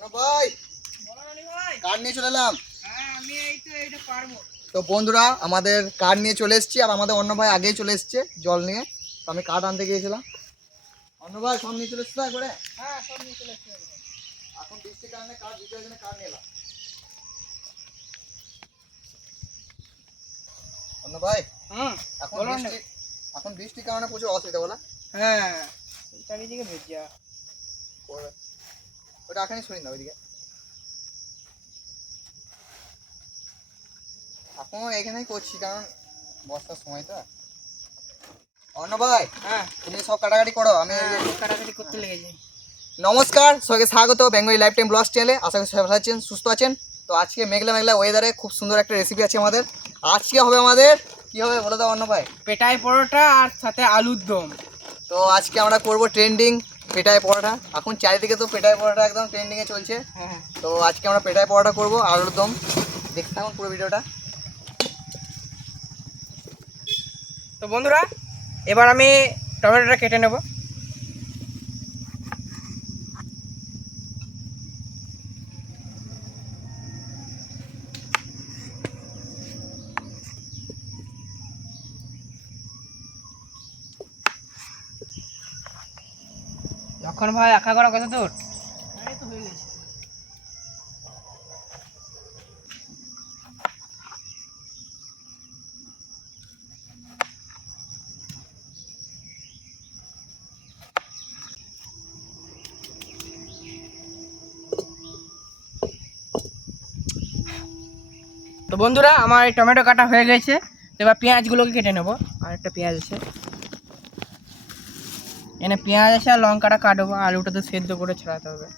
ভাই কার নিয়ে চলে এলাম। তো বন্ধুরা আমাদের কার নিয়ে চলে এসেছি আর আমাদের অন্য ভাই আগেই চলে এসছে জল নিয়ে। তো আমি কার আনতে গিয়েছিলাম, অন্য ভাই সব নিয়ে চলে এসছে একবারে। হ্যাঁ সব নিয়ে চলে এসছে। এখন বৃষ্টির কারণে কার ভিতরে জন্য কার নিয়ে এলাম। অন্য ভাই এখন বৃষ্টির কারণে প্রচুর অসুবিধা বলা। হ্যাঁ চারিদিকে ভেজা। ওটা এখানে শুনি না ওইদিকে, এখন এখানেই করছি কারণ বর্ষার সময় তো। অন্য ভাই হ্যাঁ তুমি সব কাটাকাটি করো, আমি কাটাকাটি করতে লেগেছি। নমস্কার, সবাইকে স্বাগত বেঙ্গলি লাইফ টাইম ব্লগস চ্যানেলে। আশা করি সবাই ভালো আছেন, সুস্থ আছেন। তো আজকে মেঘলা মেঘলা ওয়েদারে খুব সুন্দর একটা রেসিপি আছে আমাদের। আজকে হবে আমাদের কি হবে বলে দাও অন্য ভাই। পেটাই পরোটা আর সাথে আলুর দম। তো আজকে আমরা করব ট্রেন্ডিং পেটাই পরোটা। এখন চারিদিকে তো পেটাই পরোটা একদম ট্রেন্ডিংয়ে চলছে। হ্যাঁ তো আজকে আমরা পেটাই পরোটা করব আলুর দম। দেখতে থাকুন পুরো ভিডিওটা। তো বন্ধুরা এবার আমি টমেটোটা কেটে নেব। যখন ভাই আঁকা করা কত দূর? তো হয়ে গেছে। তো বন্ধুরা আমার এই টমেটো কাটা হয়ে গেছে। এবার পেঁয়াজগুলোকে কেটে নেব। আর একটা পেঁয়াজ আছে, এনে পেঁয়াজ আছে আর লঙ্কাটা কাটবো। আলুটা তো সেদ্ধ করে ছড়াতে হবে।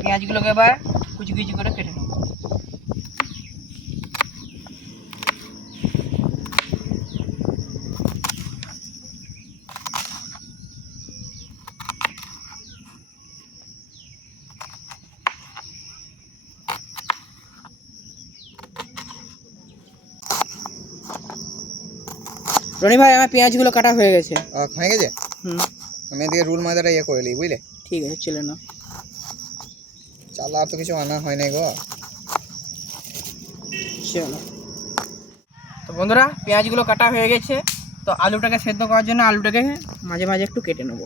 পেঁয়াজগুলোকে এবার কুচি কুচি করে কেটে নেব। রনি ভাই আমার পেঁয়াজগুলো কাটা হয়ে গেছে। হয়ে গেছে। আমি এদিকে রুল ময়দাটা ইয়ে করে নিই বুঝলে। ঠিক আছে চলে না, চাল আর তো কিছু আনা হয় নাই গো। চলো। তো বন্ধুরা পেঁয়াজগুলো কাটা হয়ে গেছে। তো আলুটাকে সেদ্ধ করার জন্য আলুটাকে মাঝে মাঝে একটু কেটে নেব।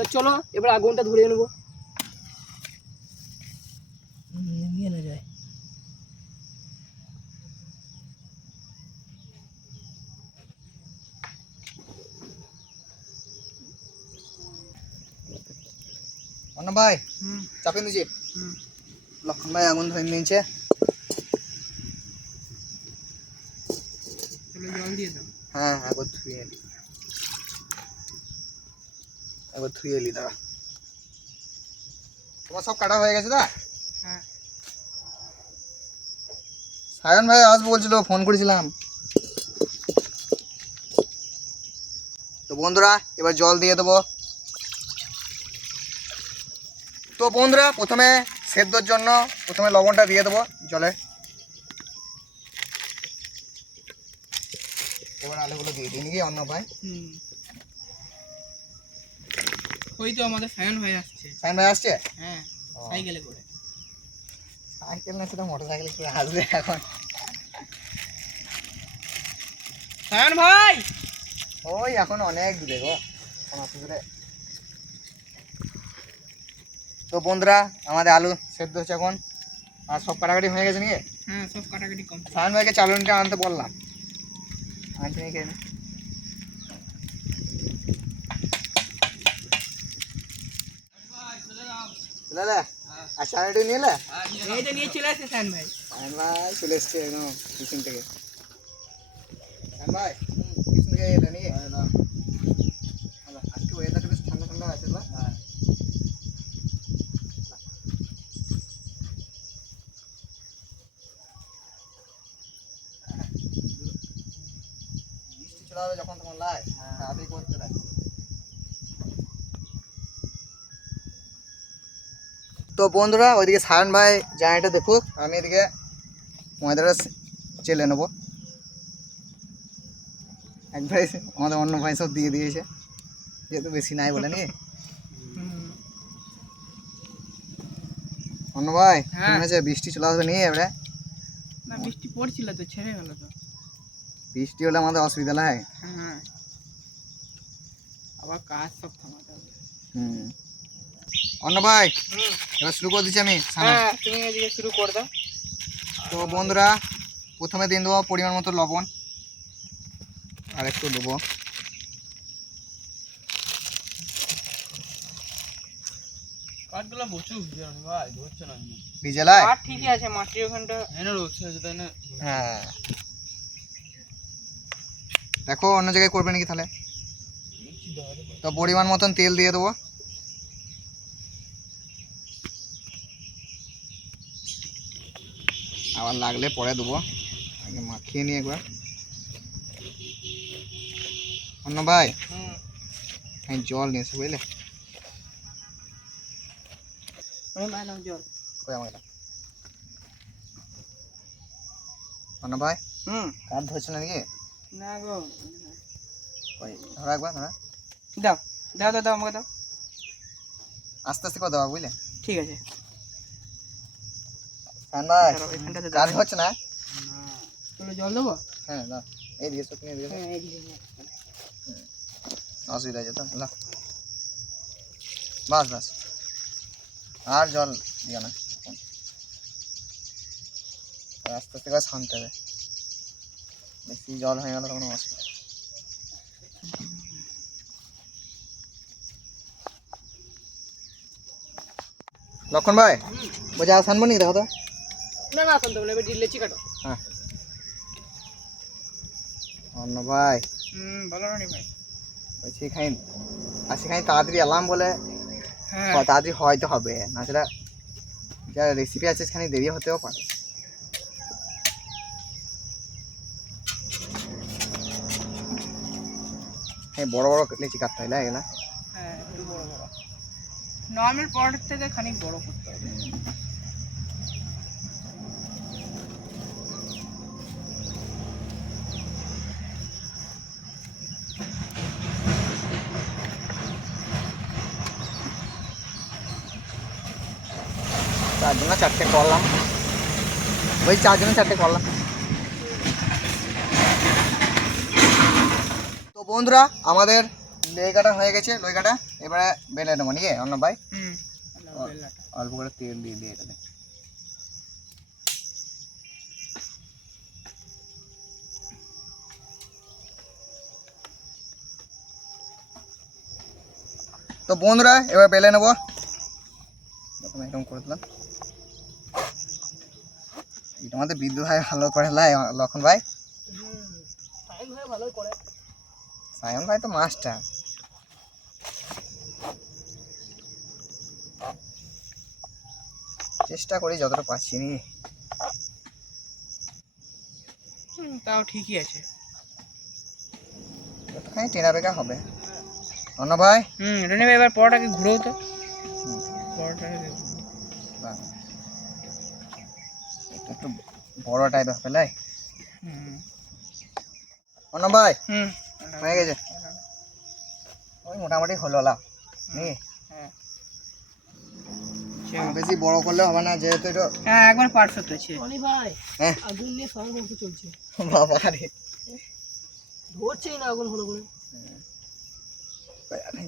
তো চলো এবার আগুনটা ধরিয়ে নেবো। নিয়ে না যায়। অন্য ভাই চাপিয়ে নিয়েছি। লক্ষণ ভাই আগুন ধরে নিয়েছে। জল দিয়ে দাও। হ্যাঁ একবার ধুয়ে এলি, একবার ধুয়ে এলি দাঁড়া। তোমার সব কাটা হয়ে গেছে? না হ্যাঁ সায়ন ভাই আসবো বলছিল, ফোন করেছিলাম। তো বন্ধুরা এবার জল দিয়ে দেবো। তো বন্ধুরা প্রথমে সেদ্ধর জন্য প্রথমে লবণটা দিয়ে দেবো জলে। এবার আলুগুলো দিয়ে দিই নাকি অন্য ভাই? ওই তো আমাদের সায়ন ভাই আসছে। সায়ন ভাই আসছে? হ্যাঁ সাইকেলে করে। সাইকেল না সেটা মোটর সাইকেল করে আসবে এখন। সায়ন ভাই ওই এখন অনেক দূরে গো, এখন অত দূরে। তো বন্ধুরা আমাদের আলু সেদ্ধ হচ্ছে এখন, আর সব কাটাকাটি হয়ে গেছে নাকি? হ্যাঁ সব কাটাকাটি কম। সায়ন ভাইকে চালুনটা আনতে বললাম, আনতে নিয়ে খেয়ে আর চালুনটা নিয়ে এলে। এই যে নিয়ে চলে আসছে সায়ন ভাই। সায়ন ভাই চলে এসছে একদম টিউশন থেকে। সায়ন ভাই টিউশন থেকে এলে নাকি? আজকে ওয়েদারটা বেশ ঠান্ডা ঠান্ডা আছে বা। বৃষ্টি চলে যাবে যখন তখন লাই তাড়াতাড়ি করতে দেয়। তো বন্ধুরা ওইদিকে সায়ন ভাই জায়গাটা দেখুক, আমি এদিকে ময়দাটা চেলে নেবো। একবারে আমাদের অন্য ভাই সব দিয়ে দিয়েছে, যেহেতু বেশি নাই বলে নি। অন্য ভাই হ্যাঁ। মনে হচ্ছে বৃষ্টি চলে আসবে নিয়ে এবারে। না বৃষ্টি পড়ছিল তো, ছেড়ে গেল তো। বৃষ্টি হলে আমাদের অসুবিধা হয়। হ্যাঁ, আবার কাজ সব থামাতে হবে। অন্য ভাই এবার শুরু করে দিচ্ছি আমি। হ্যাঁ, তুমি এদিকে শুরু করে দাও। তো বন্ধুরা প্রথমে দিয়ে দেবো পরিমাণ মতো লবণ, আর একটু দেবো কাঠগুলো প্রচুর ভাই, ধরছে না ভিজেলায়। কাঠ ঠিকই আছে, মাটির ওখানটা এনে রয়েছে তাই না? হ্যাঁ দেখো অন্য জায়গায় করবে নাকি তাহলে। তো পরিমাণ মতন তেল দিয়ে দেবো। আবার লাগলে পরে দেবো, আগে মাখিয়ে নিয়ে একবার। অন্য ভাই আমি জল নিয়েছি বুঝলে। জল কই আমার এটা? অন্য ভাই কাঠ ধরছে না নাকি? না গো, ওই ধরো একবার, ধরো। দাও দাও দাও দাও, আমাকে দাও। আস্তে আস্তে করে দেওয়া বুঝলে। ঠিক আছে, সায়ন ভাই দাঁড়াও, এখানটাতে কাঠ দাও। ধরছে না। তাহলে জল দেবো? হ্যাঁ না এইদিকে সত্যি এদিকে হ্যাঁ, এইদিকে দাও। অসুবিধা আছে তো না। বাস বাস, আর জল দিও না, আস্তে আস্তে করে ছানতে হবে। বেশি জল হয়ে গেল তখন অসুবিধা। লক্ষণ ভাই বলছি আর ছানবো নাকি দেখো তো। না না, শুনতে বলে এবার লেচি কাটো। হ্যাঁ অন্য ভাই ভালো রানি ভাই। বলছি খাই আসি খাই তাড়াতাড়ি এলাম বলে হ্যাঁ, তাড়াতাড়ি হয়তো হবে না, সেটা যা রেসিপি আছে সেখানে দেরি হতেও পারে। হ্যাঁ বড় বড় লেচি কাটতে হয় না এগুলা। হ্যাঁ একটু বড় বড়, নর্মাল পরোটার থেকে খানিক বড় করতে হবে। চারজনে চারটে করলাম, ওই চারজনে চারটে করলাম। তো বন্ধুরা আমাদের লই কাটা হয়ে গেছে, লই কাটা এবারে বেলে নেবো নাকি অন্য ভাই। অল্প করে তেল দিয়ে দিয়ে এটাতে। তো বন্ধুরা এবার বেলে নেবো, প্রথমে এরকম করে দিলাম। এটা আমাদের বিদ্যুৎ ভাই ভালো করে লাই, লক্ষণ ভাই ভালো করে। সায়ন ভাই তো মাস্টার। চেষ্টা করি যতটা পারছি নি। তাও ঠিকই আছে, যতখানি টেনা বেকা হবে। অন্য ভাই রনি ভাই এবার পরোটাকে ঘুরেও তো। পরোটাকে বাহ, এটা একটু বড় টাইপের ফেলাই। অন্য ভাই হয়ে গেছে, ওই মোটামুটি হলো লা নাকি। বেশি বড় করলে হবে না, যেহেতু এটা হ্যাঁ একবার পারফেক্ট আছে। ভাই হ্যাঁ আগুন নিয়ে সংঘর্ষ চলছে, বাবা রে ধরছেই না আগুন ভালো করে।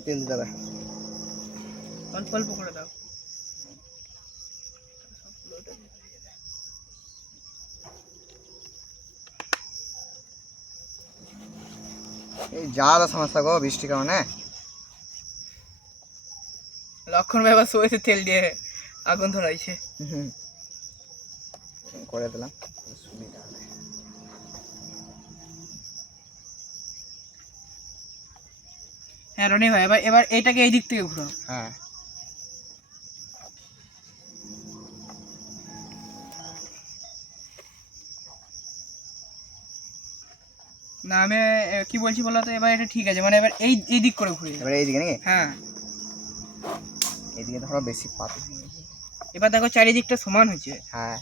তেল দিতে হবে। অল্প অল্প করে দাও। এই যা সমস্যা গো বৃষ্টির কারণে। লক্ষণ ভাই আবার সইতে তেল দিয়ে আগুন ধরাইছে। করে দিলাম সুবিধা হবে। হ্যাঁ রনি ভাই এবার এবার এইটাকে এই দিক থেকে ঘুরো। হ্যাঁ না আমি কি বলছি বলো তো, এবার এটা ঠিক আছে, মানে এবার এই এই দিক করে ঘুরে এবারে এইদিকে নাকি, হ্যাঁ এইদিকে ধরো বেশি পাতলা। এবার দেখো চারিদিকটা সমান হচ্ছে। হ্যাঁ,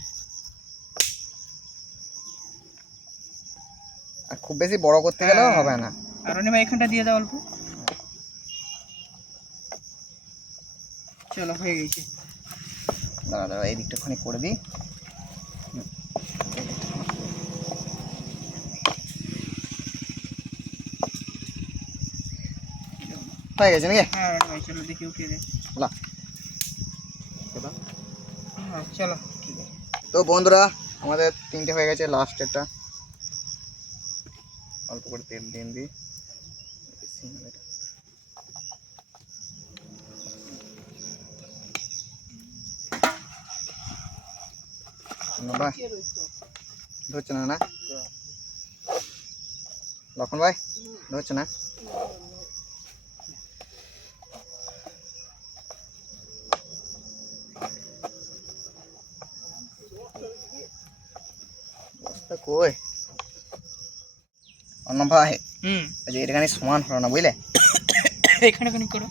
আর খুব বেশি বড় করতে গেলেও হবে না। আর অনি ভাই এখানটা দিয়ে দাও অল্প। চলো হয়ে গেছে। দাঁড়া দাঁড়া, এই দিকটা খানি করে দিই। হয়ে গেছে নাকি? হ্যাঁ অনি ভাই চলো দেখি উঠিয়ে দে। লা। হ্যাঁ চলো ঠিক আছে। তো বন্ধুরা আমাদের 3টে হয়ে গেছে, লাস্ট একটা অল্প করে তেল দিয়ে দিই। ভাই ধরছে না? লক্ষণ ভাই ধরছে না? কই অন্য ভাই, এটাখানে সমান হলো না বুঝলে? এখানে খানিক করো,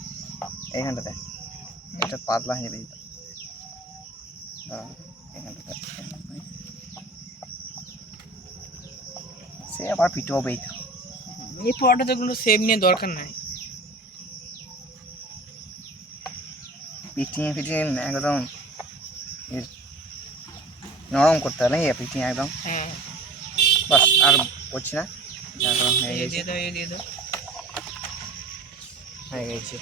এইখানটাতে এটা পাতলা হয়ে যাবে। এখানটাতে সে আবার পিঠে হবে। এই পোয়াটাতে কোনো সেভ নিয়ে দরকার নাই। পিঠিয়ে পিঠিয়ে একদম নরম করতে হবে নাকি? পিঠিয়ে একদম। হ্যাঁ বাস, আর করছি না। দিয়ে দাও, দিয়ে দাও। হয়ে গেছে।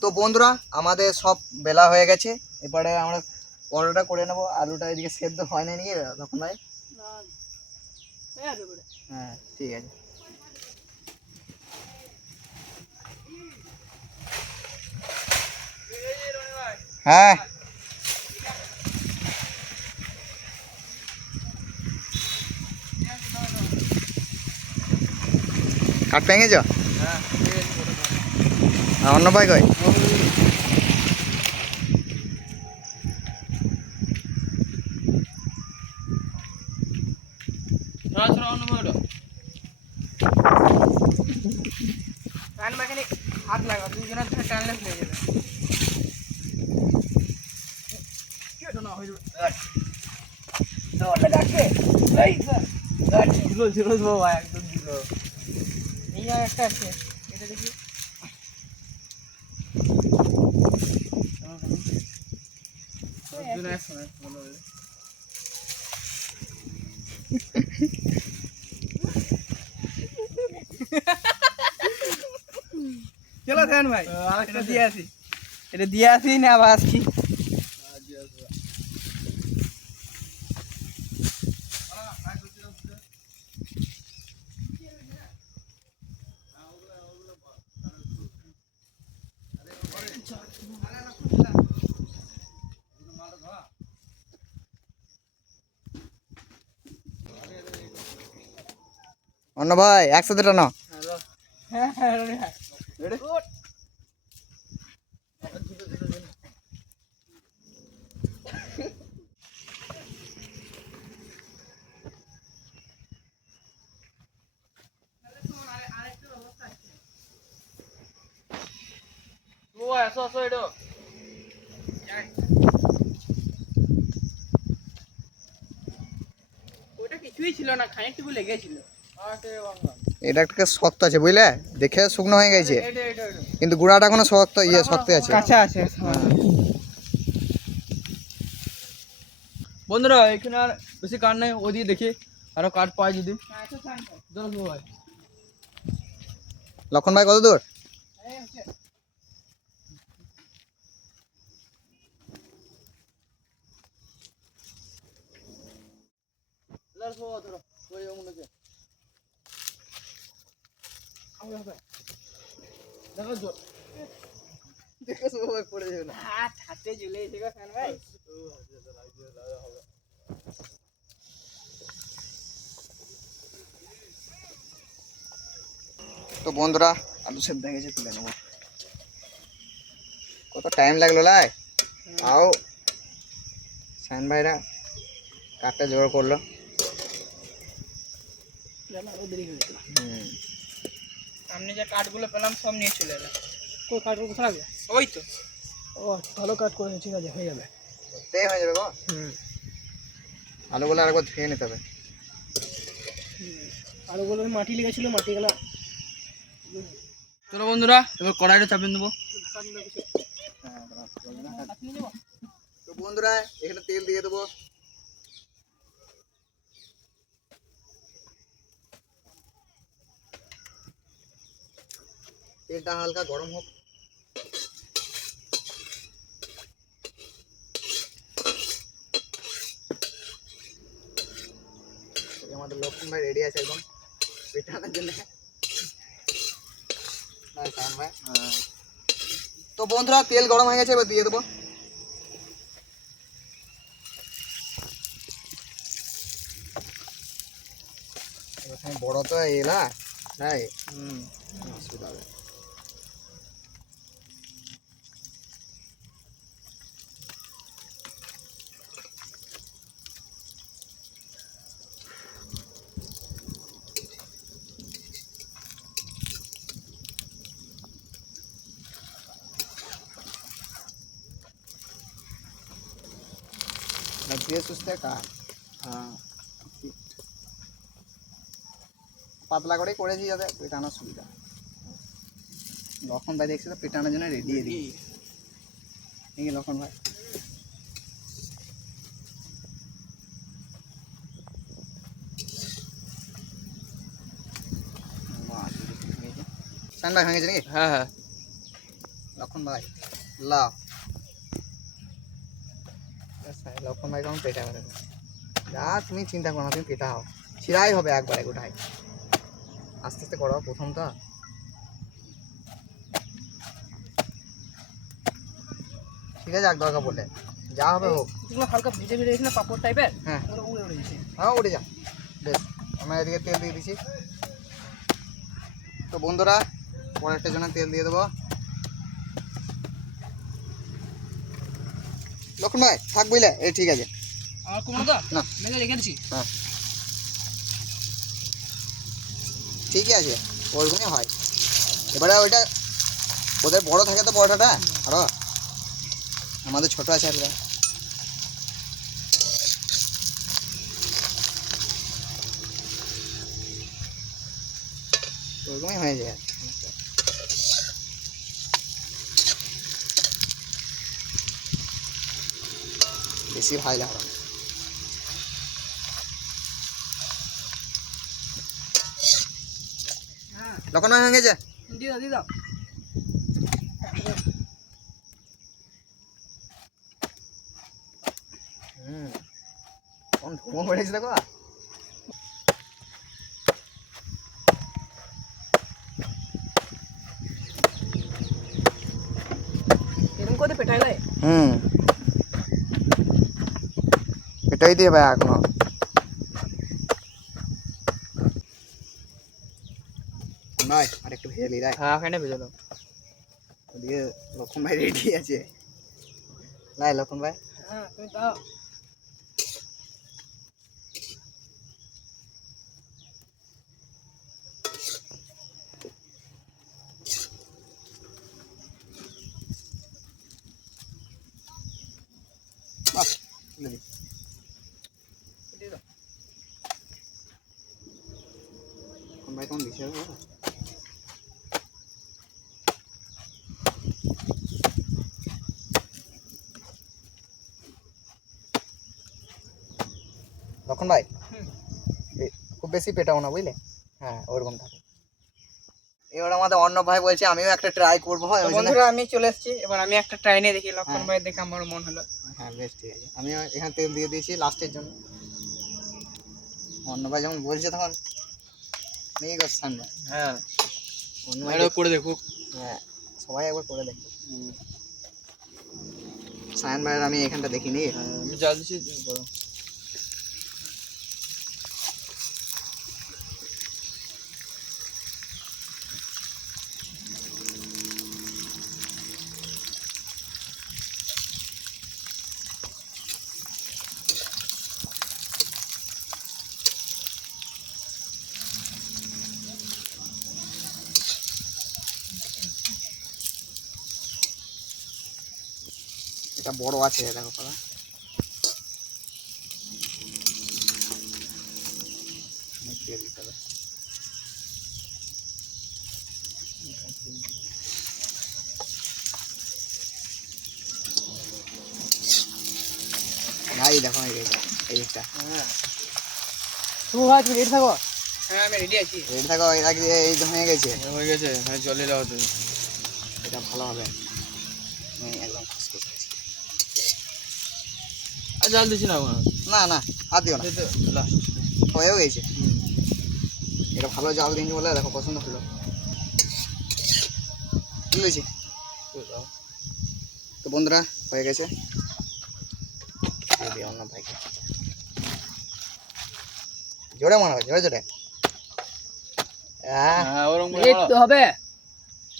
তো বন্ধুরা আমাদের সব বেলা হয়ে গেছে, এবারে আমরা পরোটা করে নেবো। আলুটা এদিকে সেদ্ধ হয় না নিয়ে তখন ভাই। হ্যাঁ ঠিক আছে। হ্যাঁ কাঠ ভেঙেছ? অন্য ভাই কই? হাত লাগা, দুজনের ধরে টানলে হয়ে যাবে। এই আর একটা আছে, এটা দেখি। চলো ধ্যান ভাই, এটা দিয়ে আসি, এটা দিয়ে আসি না আবার আসছি। অন্য ভাই একসাথে টানো। হ্যাঁ হ্যাঁ হ্যাঁ। ওটা কিছুই ছিল না, খানিকটুকু লেগেছিল। এটা একটা শক্ত আছে বুঝলে, দেখে শুকনো হয়ে গেছে কিন্তু গুঁড়াটা এখনো শক্ত শক্ত আছে, কাঁচা আছে। বন্ধুরা এখানে আর বেশি কাঠ নেই, ওদিকে দেখি আরো কাঠ পাই যদি। লক্ষণ ভাই কত দূর? পড়ে যাবে না। হাতে ঝুলে এসে গো খান ভাই। তো বন্ধুরা আলু সেদ্ধ হয়ে গেছে, তুলে নেবো। কত টাইম লাগলো লাই, তাও শান ভাইরা কাঠটা জোগাড় করলো। সামনে যে কাঠগুলো পেলাম সব নিয়ে চলে এলাম। কোথায় লাগবে? ওই তো। ও ভালো কাজ করেছে, ঠিক আছে হয়ে যাবে। তেই হয়ে যাবে গো। হুম। আলুগুলো আরেকবার ধুয়ে নিতে হবে। আলুগুলো মাটি লেগেছিল, মাটিগুলো চলো বন্ধুরা এবার কড়াইটা চাপিয়ে দেবো। তো বন্ধুরা এখানে তেল দিয়ে দেবো। তেলটা হালকা গরম হোক। আমাদের লক্ষ্মণ ভাই রেডি আছে একদম পেটানোর জন্য। ভাই তো বন্ধুরা তেল গরম হয়ে গেছে, এবার দিয়ে দেবো। বড় তো এলা তাই অসুবিধা হবে। धीरे सुस्ते का পাতলা করে করেছি যাতে পেটানোর সুবিধা। লক্ষণ ভাই দেখছি তো পেটানোর জন্য রেডি এদিকে। ঠিক আছে লক্ষণ ভাই। সান ভাই ভেঙেছে নাকি? হ্যাঁ হ্যাঁ লক্ষণ ভাই লা লক্ষণ ভাই কেমন পেটা হবে? যা তুমি চিন্তা করো না, তুমি পেটা হও, ছিড়াই হবে একবারে গোটাই। আস্তে আস্তে করো, প্রথম তো। ঠিক আছে এক দরকার বললে যা হবে হোক। যেগুলো হালকা ভিজে ভিজে গেছে না পাপড় টাইপের, হ্যাঁ ওগুলো উড়ে উড়ে গেছে। হ্যাঁ উঠে যা বেশ। আমরা এদিকে তেল দিয়ে দিচ্ছি। তো বন্ধুরা পরেরটার জন্য তেল দিয়ে দেবো। লক্ষণ ভাই থাক বুঝলে, এই ঠিক আছে। আর কোনো দা না মেলে রেখে দিছি। হ্যাঁ ঠিকই আছে, ওরকমই হয়। এবারে ওইটা ওদের বড় থাকে তো পরোটাটা, আরো আমাদের ছোট আছে আর ওরকমই হয়ে যায়। বেশি ভাই লাগবে। লক্ষণ ভাই হয়ে গেছে। দিয়ে দাও দিয়ে দাও। কোন ধুমো বেড়েছে দেখো। এরকম করে পেটাই দেয়। এটাই দিয়ে ভাই এখনো নয়, আর একটু ভেজে নিই। হ্যাঁ ওখানে ভেজে দাও। ওদিকে লক্ষণ ভাই রেডি আছে। নাই লক্ষণ ভাই হ্যাঁ তুমি দাও। বাহ তুলে দিই। লক্ষণ ভাই কেমন দিচ্ছে লক্ষণ ভাই? খুব বেশি পেটাও না বুঝলে। হ্যাঁ ওরকম থাকে। এবার আমাদের অন্য ভাই বলছে আমিও একটা ট্রাই করবো। হয় বন্ধুরা আমি চলে এসেছি, এবার আমি একটা ট্রাইনে দেখি লক্ষণ ভাই দেখে আমার মন হলো। হ্যাঁ বেশ ঠিক আছে। আমিও এখানে তেল দিয়ে দিয়েছি লাস্টের জন্য। অন্য ভাই যখন বলছে তখন নেই করছেন ভাই। হ্যাঁ অন্য ভাই একবার করে দেখুক। হ্যাঁ সবাই একবার করে দেখো। সায়ন ভাইয়ের আমি এখানটা দেখিনি। আমি জাল দিচ্ছি তুমি করো। এটা বড় আছে দেখো পালা। দিয়ে দিতে হবে। ভাই দেখো এই দিকটা হ্যাঁ তুমি ভাই তুমি রেডি থাকো। হ্যাঁ আমি রেডি আছি। রেডি থাকো, এই তো হয়ে গেছে, হয়ে গেছে, হ্যাঁ জলে দাও তো। এটা ভালো হবে। একদম খুশখুশ আর জল দিছি না এখন। না না, আর দিও না, লাস্ট হয়েও গেছে। এটা ভালো জাল দিনছি বলে দেখো পছন্দ হলো, বুঝেছি। তো বন্ধুরা হয়ে গেছে, দিয়ে দিও অন্য ভাইকে। জোরে মনে হয়, জোরে জোরে। হ্যাঁ ওরকম করে এই তো হবে।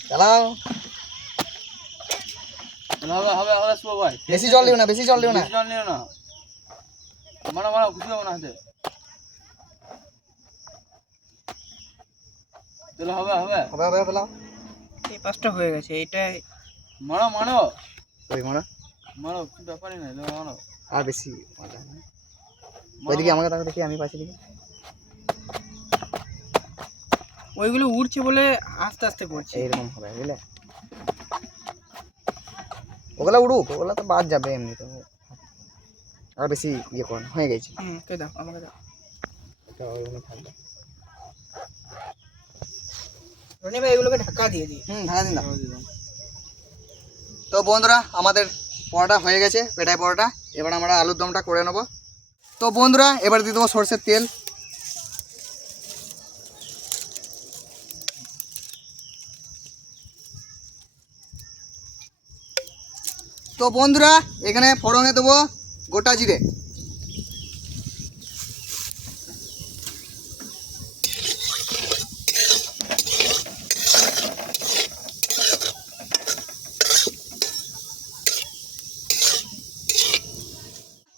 চালাও, হবে হবে হবে শুভ ভাই। বেশি জল দিও না, বেশি জল দিও না। বেশি জল নিও না, মারা মারা খুশি হবে না হাতে। চলো হবে হবে হবে হবে ফেলাও, এই পাঁচটা হয়ে গেছে, এইটাই মারো মারো ওই মারো, মারো, কি ব্যাপারই নাই, তুমি মারো। আর বেশি মজা হবে না। ওইদিকে আমাকে তাকে দেখি, আমি পাশে দিকে। ওইগুলো উড়ছে বলে আস্তে আস্তে করছে। এইরকম হবে বুঝলে, ওগুলা উড়ুক, ওগুলা তো বাদ যাবে এমনি তো। আর বেশি ইয়ে করো না, হয়ে গেছে। কে দাও আমাকে দাও। এটা ওইরকমই থাকবে। রনি ভাই এগুলোকে ঢাকা দিয়ে দিই। ঢাকা দিন দাও। তো বন্ধুরা আমাদের পরোটা হয়ে গেছে, পেটাই পরোটা। এবার আমরা আলুর দমটা করে নেব। তো বন্ধুরা এবার দিয়ে দেবো সরষের তেল। তো বন্ধুরা এখানে ফোড়নে দেবো গোটা জিরে,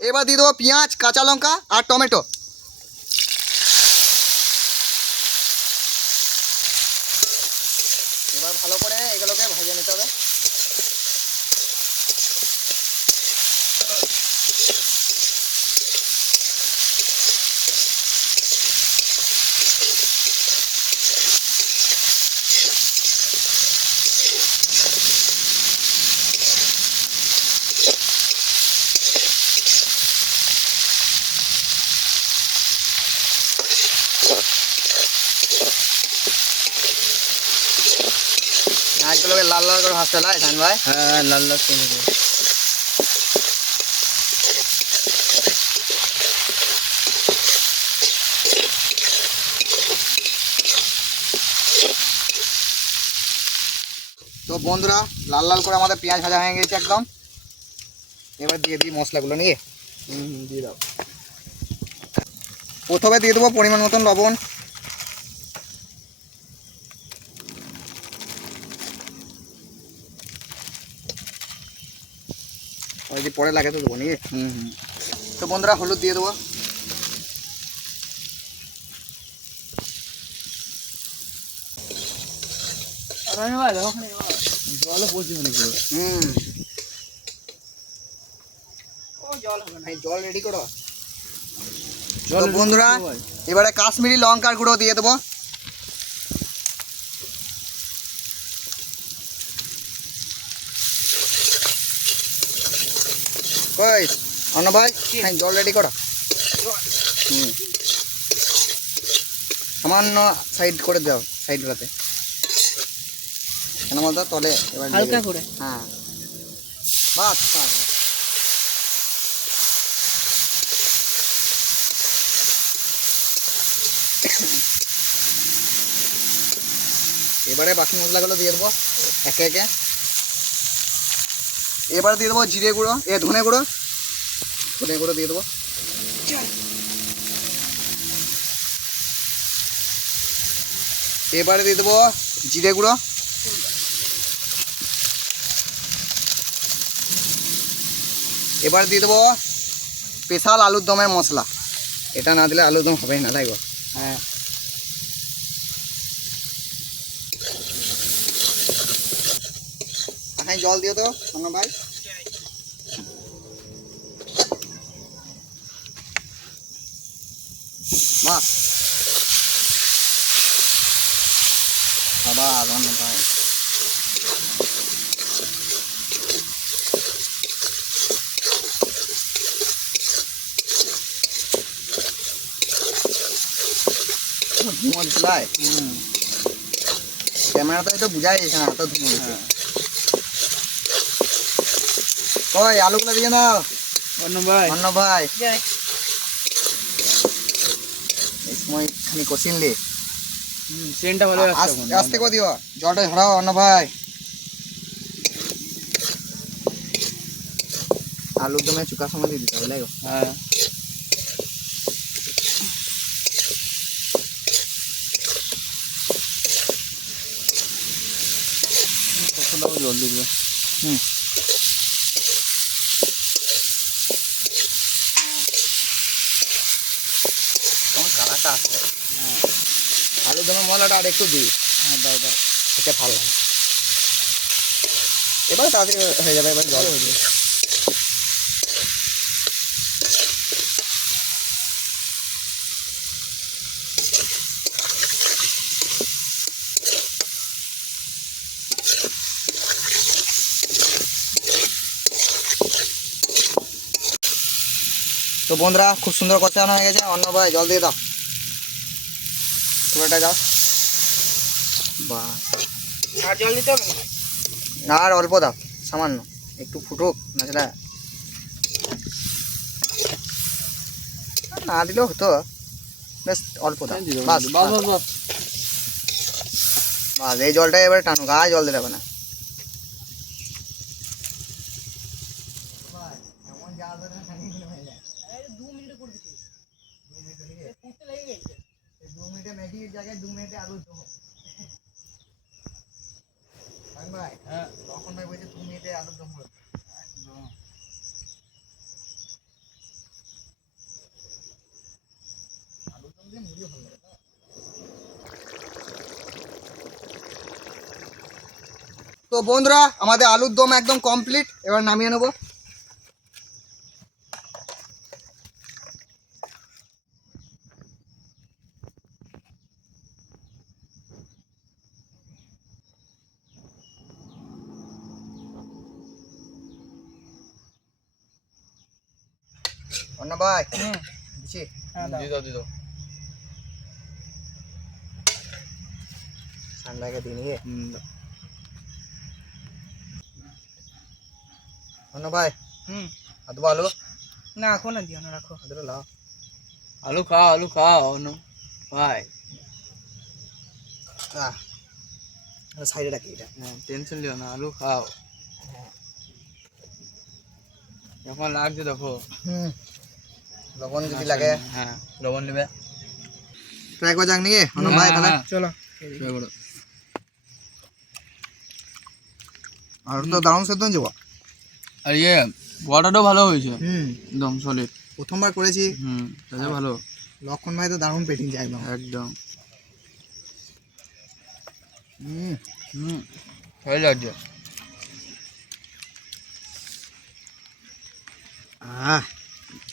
এবার দিয়ে দেবো পেঁয়াজ, কাঁচা লঙ্কা আর টমেটো। এবার ভালো করে এগুলোকে ভেজে নিতে হবে। পেঁয়াজগুলোকে লাল লাল করে ভাজতে হয় খান ভাই। হ্যাঁ লাল লাল করে দেবো। তো বন্ধুরা লাল লাল করে আমাদের পেঁয়াজ ভাজা হয়ে গেছে একদম। এবার দিয়ে দিই মশলাগুলো নিয়ে। দিয়ে দাও। প্রথমে দিয়ে দেবো পরিমাণ মতন লবণ, যদি পরে লাগে তো দেবো নাকি। তো বন্ধুরা হলুদ দিয়ে দেবো, রনি ভাই দেখো জলও পড়ছে অনেক। ও জল হবে না। জল রেডি করো। জল তো বন্ধুরা এবারে কাশ্মীরি লঙ্কার গুঁড়ো দিয়ে দেবো। কই অন্য ভাই, হ্যাঁ জল রেডি করো। সামান্য সাইড করে দাও, সাইডগুলোতে কেন বলতো তলে। এবার হালকা করে। হ্যাঁ বাস। এবারে বাকি মশলাগুলো দিয়ে দেবো একে একে। এবারে দিয়ে দেবো জিরে গুঁড়ো, ধনে গুঁড়ো, ধনে গুঁড়ো দিয়ে দেবো। এবারে দিয়ে দেবো জিরে গুঁড়ো, এবারে দিয়ে দেবো স্পেশাল আলুর দমের মশলা। এটা না দিলে আলুর দম হবে না, তাই গো। হ্যাঁ হ্যাঁ জল দিও তো অন্য ভাই। বাহ ধন্যবাদ অন্য ভাই। ধুমো দিলাই ক্যামেরাতে তো বোঝাই যাচ্ছে না এত ধুমো দিচ্ছে। ওই আলুগুলো দিয়ে নাও অন্য ভাই অন্য ভাই। এই সময় খানি কষিনলি ট্রেনটা ভালো লাগছে এখন। আস্তে আস্তে করে দিও, জলটা ঝরাও অন্য ভাই। আলুর দমে চুকা সময় দিয়ে দিতে হবে লাগো। হ্যাঁ কতটাও জল দিবে। হুম তোমার কালারটা আসছে। আলুর দমে মশলাটা আর একটু দিই। হ্যাঁ দাও দাও। এটা ভালো লাগে। এবার তাড়াতাড়ি হয়ে যাবে, এবার জল হয়ে যাবে। তো বন্ধুরা খুব সুন্দর কষানো হয়ে গেছে। অন্য ভাই জল দিয়ে দাও, পুরোটা দাও। বাহ, আর জল দিতে হবে না? আর অল্প দাও, সামান্য একটু ফুটুক নাচটা। না দিলেও হতো, বেশ অল্প দাও। বাস বাস বাস বাস। বাস, এই জলটা এবারে টানুক, আর জল দিতে হবে না। হ্যাঁ তখন ভাই বলছে 2 মিনিটে আলুর দম হবে। আলুর দম দিয়ে মুড়িও ভালো লাগে। তো বন্ধুরা আমাদের আলুর দম একদম কমপ্লিট, এবার নামিয়ে নেবো। অন্য ভাই দিচ্ছি। হ্যাঁ দাও। দিয়ে দাও দিয়ে দাও। ঠান্ডাকে দিয়ে নিয়ে অন্য ভাই হুম আদবা আলু না এখন না দিও না, রাখো। আদবা লাও। আলু খাও অন্য ভাই। সাইডে রাখি এটা। হ্যাঁ টেনশন লিও না, আলু খাও। যখন লাগছে দেখো। হুম লবণ যদি লাগে হ্যাঁ লবণ নেবে। ট্রাই করে যাক নিয়ে অন্য ভাই তাহলে। চলো। আর তো দারুণ সেদ্ধ হয়েছে। আর ইয়ে বড়াটাও ভালো হয়েছে, হুম একদম সলিড। প্রথমবার করেছি। তাহলে ভালো লক্ষণ ভাই তো দারুণ পেটিংছে একদম। একদম। হুম ভালো লাগছে।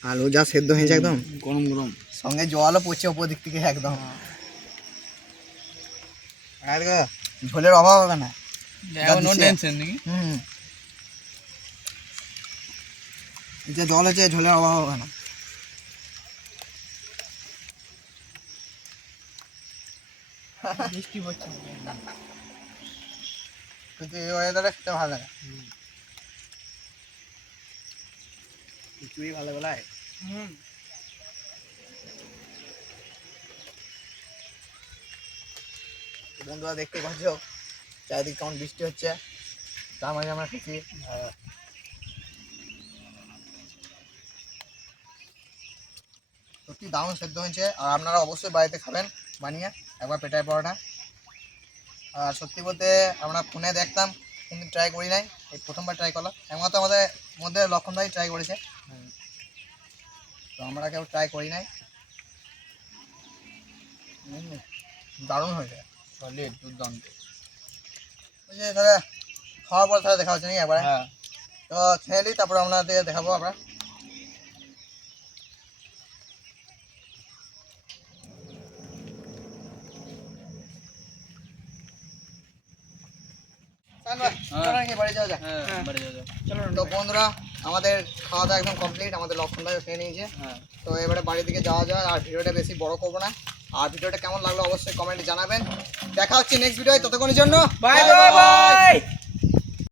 আলু যা সেদ্ধ হয়েছে একদম, গরম গরম। সঙ্গে জলও পড়ছে ওপর দিক থেকে একদম। আর ঝোলের অভাব হবে না। নো টেনশন নাকি? হুম এই যে জল আছে, ঝোলের অভাব হবে না। বৃষ্টি পড়ছে। কিন্তু এই ওয়েদারে খেতে ভালো লাগে। খিচুড়ি ভালো বেলায়। হুম বন্ধুরা দেখতে পাচ্ছ চারিদিকে কেমন বৃষ্টি হচ্ছে, তার মাঝে আমরা খেয়েছি। সত্যি দারুণ সেদ্ধ হয়েছে। আর আপনারা অবশ্যই বাড়িতে খাবেন বানিয়ে একবার পেটাই পরোটা। আর সত্যি বলতে আমরা ফোনে দেখতাম কিন্তু ট্রাই করি নাই, এই প্রথমবার ট্রাই করলাম। একমাত্র আমাদের মধ্যে লক্ষণ ভাই ট্রাই করেছে, তো আমরা কেউ ট্রাই করি নাই। দারুণ হয়েছে, সলিড দুর্দান্ত। ওই যে তাহলে খাওয়ার পর তাহলে দেখা হচ্ছে নাকি একবারে। হ্যাঁ তো খেয়ে নিই, তারপর আপনাদের দেখাবো আমরা। সায়ন ভাই, চলো নাকি বাড়ি যাওয়া যাক। হ্যাঁ বাড়ি যাও যাও। চলো তো বন্ধুরা আমাদের খাওয়া দাওয়া একদম কমপ্লিট, আমাদের লক্ষণ ভাই খেয়ে নিয়েছে। হ্যাঁ তো এবারে বাড়ির দিকে যাওয়া যায়, আর ভিডিওটা বেশি বড় করবো না। আর ভিডিওটা কেমন লাগলো অবশ্যই কমেন্টে জানাবেন। দেখা হচ্ছে নেক্সট ভিডিও, ততক্ষণের জন্য বাই বাই বাই।